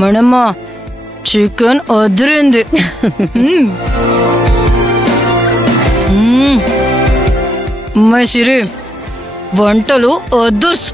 Manamma chicken అదిరింది. అమ్మాయి సిరి వంటలు అదుర్స్.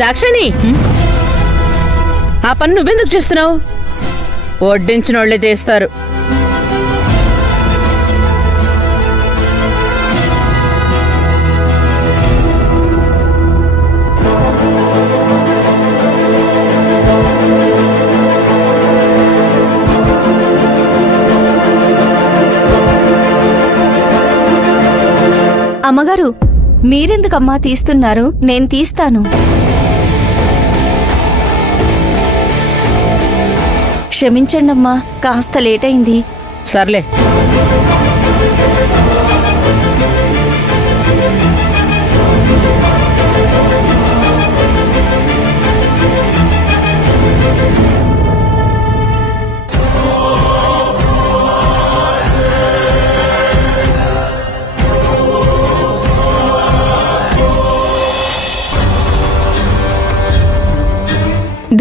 దాక్షిణి, ఆ పని నువ్వెందుకు చేస్తున్నావు? వడ్డించిన వాళ్ళే తీస్తారు. అమ్మగారు, మీరెందుకమ్మా తీస్తున్నారు? నేను తీస్తాను. క్షమించండమ్మా, కాస్త లేట్ అయింది. సర్లే.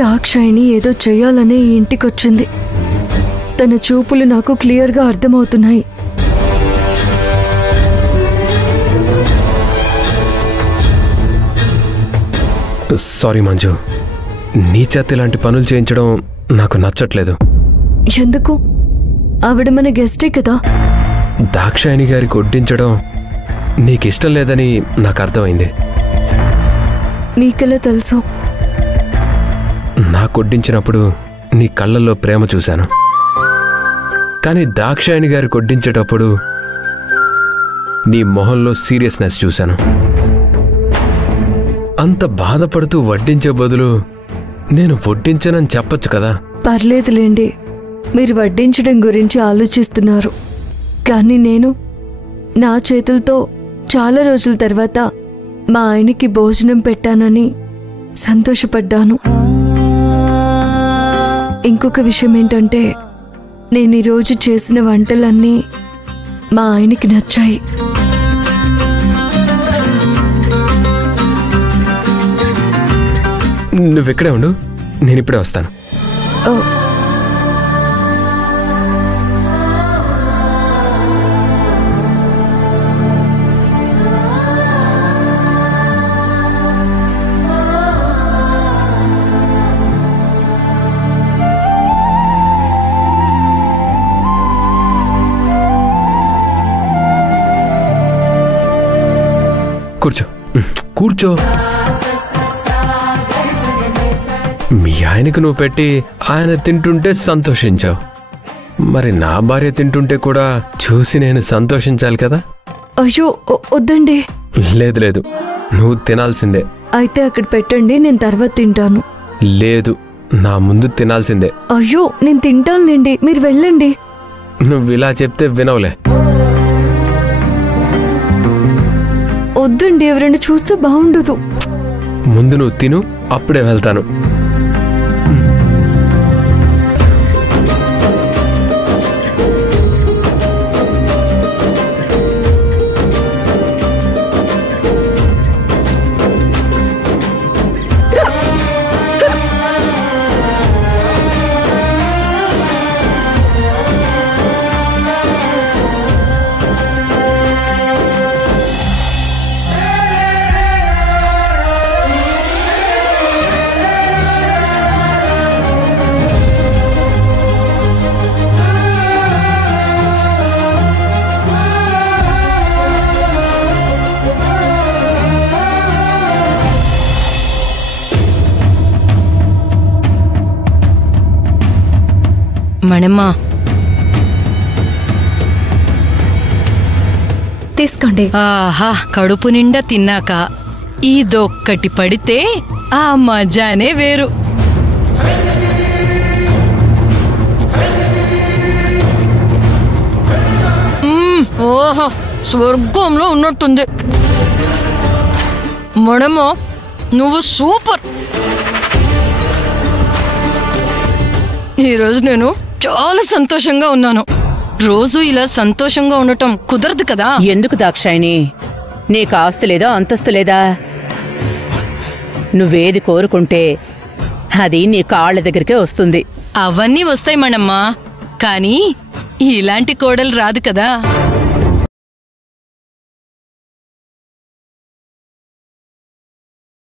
దాక్షాయిని ఏదో చెయ్యాలనే ఈ ఇంటికొచ్చింది. తన చూపులు నాకు క్లియర్గా అర్థమవుతున్నాయి. సారీ మంజు, నీ చేత ఇలాంటి పనులు చేయించడం నాకు నచ్చట్లేదు. ఎందుకు? ఆవిడ మన గెస్టే కదా. దాక్షాయిని గారికి వడ్డించడం నీకిష్టం లేదని నాకు అర్థమైంది. నీకెలా తెలుసు? నాకు వడ్డించినప్పుడు నీ కళ్ళల్లో ప్రేమ చూశాను, కానీ దాక్షాయిని గారికి వడ్డించేటప్పుడు నీ మొహంలో సీరియస్నెస్ చూశాను. అంత బాధపడుతూ వడ్డించే బదులు నేను వడ్డించనని చెప్పొచ్చు కదా. పర్లేదులేండి, మీరు వడ్డించడం గురించి ఆలోచిస్తున్నారు. కానీ నేను నా చేతులతో చాలా రోజుల తర్వాత మా ఆయనకి భోజనం పెట్టానని సంతోషపడ్డాను. ఇంకొక విషయం ఏంటంటే, నేను ఈరోజు చేసిన వంటలన్నీ మా ఆయనకి నచ్చాయి. నువ్వెక్కడే ఉండు, నేను ఇప్పుడే వస్తాను. కూర్చో కూర్చో. మీ ఆయనకు నువ్వు పెట్టి ఆయన తింటుంటే సంతోషించావు, మరి నా భార్య తింటుంటే కూడా చూసి నేను సంతోషించాలి కదా. అయ్యో వద్దండి. లేదు లేదు, నువ్వు తినాల్సిందే. అయితే అక్కడ పెట్టండి, నేను తర్వాత తింటాను. లేదు, నా ముందు తినాల్సిందే. అయ్యో నేను తింటానులేండి, మీరు వెళ్ళండి. నువ్వు ఇలా చెప్తే వినవులే. వద్దండి, ఎవరైనా చూస్తే బాగుండదు. ముందు నువ్వు తిను, అప్పుడే వెళ్తాను. మణమ్మ తీసుకోండి. ఆహా, కడుపు నిండా తిన్నాక ఇదొక్కటి పడితే ఆ మజానే వేరు. ఓహో, స్వర్గంలో ఉన్నట్టుంది. మడమో నువ్వు సూపర్. ఈరోజు నేను చాలా సంతోషంగా ఉన్నాను. రోజు ఇలా సంతోషంగా ఉండటం కుదరదు కదా. ఎందుకు దాక్షాయిని? నీకు ఆస్తి లేదా అంతస్తు లేదా? నువ్వేది కోరుకుంటే అది నీ కాళ్ళ దగ్గరికే వస్తుంది. అవన్నీ వస్తాయి మనమ్మా, కానీ ఇలాంటి కోడలు రాదు కదా.